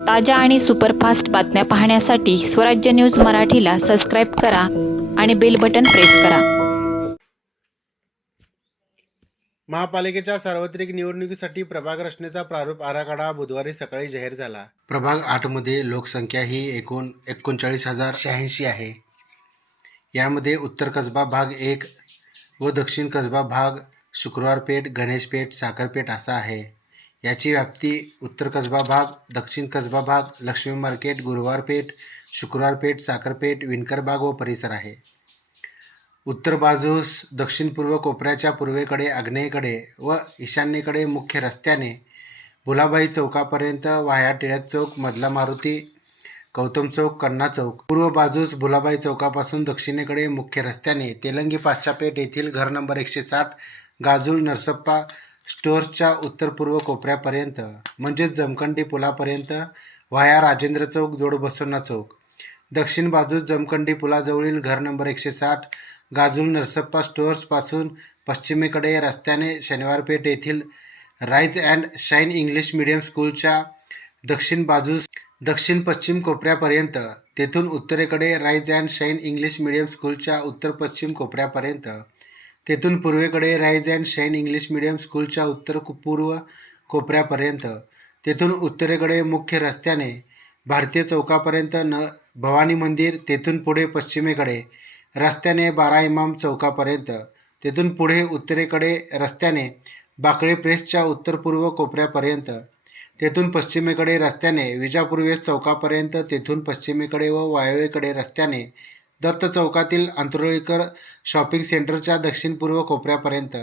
ताज्या आणि सुपरफास्ट बातम्या पाहण्यासाठी स्वराज्य न्यूज मराठीला सबस्क्राईब करा आणि बेल बटन प्रेस करा. महापालिकेच्या सार्वत्रिक निवडणुकीसाठी प्रभाग रचनेचा प्रारूप आराखडा बुधवारी सकाळी जाहीर झाला. प्रभाग आठमध्ये लोकसंख्या ही एकूण एकोणचाळीस हजार शहाऐंशी आहे. यामध्ये उत्तर कसबा भाग एक व दक्षिण कसबा भाग शुक्रवारपेठ गणेशपेठ साखरपेठ असा आहे. याची व्याप्ती उत्तर कसबा भाग दक्षिण कसबा भाग लक्ष्मी मार्केट गुरुवारपेठ शुक्रवारपेठ साखरपेठ विणकर बाग व परिसर आहे. उत्तर बाजूस दक्षिण पूर्व कोपऱ्याच्या पूर्वेकडे आग्नेयेकडे व ईशान्येकडे मुख्य रस्त्याने भुलाबाई चौकापर्यंत वाया टिळक चौक मधला मारुती गौतम चौक कन्ना चौक. पूर्व बाजूस भुलाबाई चौकापासून दक्षिणेकडे मुख्य रस्त्याने तेलंगी पाश्चापेठ येथील घर नंबर एकशे साठ गाजूल नरसप्पा स्टोअर्सच्या उत्तर पूर्व कोपऱ्यापर्यंत म्हणजेच जमखंडी पुलापर्यंत व्हाया राजेंद्र चौक जोड चौक. दक्षिण बाजूस जमखंडी पुलाजवळील घर नंबर एकशे साठ गाजूल नरसप्पा स्टोअर्सपासून पश्चिमेकडे रस्त्याने शनिवारपेठ येथील rise and shine English medium स्कूलच्या दक्षिण बाजूस दक्षिण पश्चिम कोपऱ्यापर्यंत तेथून उत्तरेकडे rise and shine English medium स्कूलच्या उत्तर पश्चिम कोपऱ्यापर्यंत तेथून पूर्वेकडे rise and shine English medium स्कूलच्या उत्तर पूर्व कोपऱ्यापर्यंत. तेथून उत्तरेकडे मुख्य रस्त्याने भारतीय चौकापर्यंत न भवानी मंदिर तेथून पुढे पश्चिमेकडे रस्त्याने बारा इमाम चौकापर्यंत. तेथून पुढे उत्तरेकडे रस्त्याने बाकळे प्रेसच्या उत्तरपूर्व कोपऱ्यापर्यंत. तेथून पश्चिमेकडे रस्त्याने विजापूर्वेस चौकापर्यंत तेथून पश्चिमेकडे व वायव्येकडे रस्त्याने दत्त चौकातील आंतरोळीकर शॉपिंग सेंटरच्या दक्षिण पूर्व कोपऱ्यापर्यंत.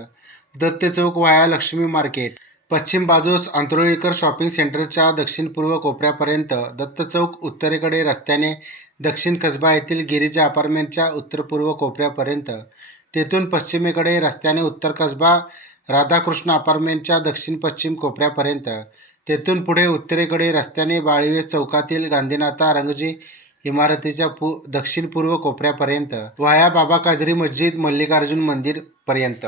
दत्त चौक वाया लक्ष्मी मार्केट. पश्चिम बाजूस आंतरोळीकर शॉपिंग सेंटरच्या दक्षिण पूर्व कोपऱ्यापर्यंत दत्त चौक उत्तरेकडे रस्त्याने दक्षिण कसबा येथील गिरीजा अपार्टमेंटच्या उत्तर पूर्व कोपऱ्यापर्यंत. तेथून पश्चिमेकडे रस्त्याने उत्तर कसबा राधाकृष्ण अपार्टमेंटच्या दक्षिण पश्चिम कोपऱ्यापर्यंत. तेथून पुढे उत्तरेकडे रस्त्याने बाळीवे चौकातील गांधीनाथा रंगजी इमारतीच्या पू दक्षिण पूर्व कोपऱ्यापर्यंत वाया बाबा कादरी मस्जिद मल्लिकार्जुन मंदिर पर्यंत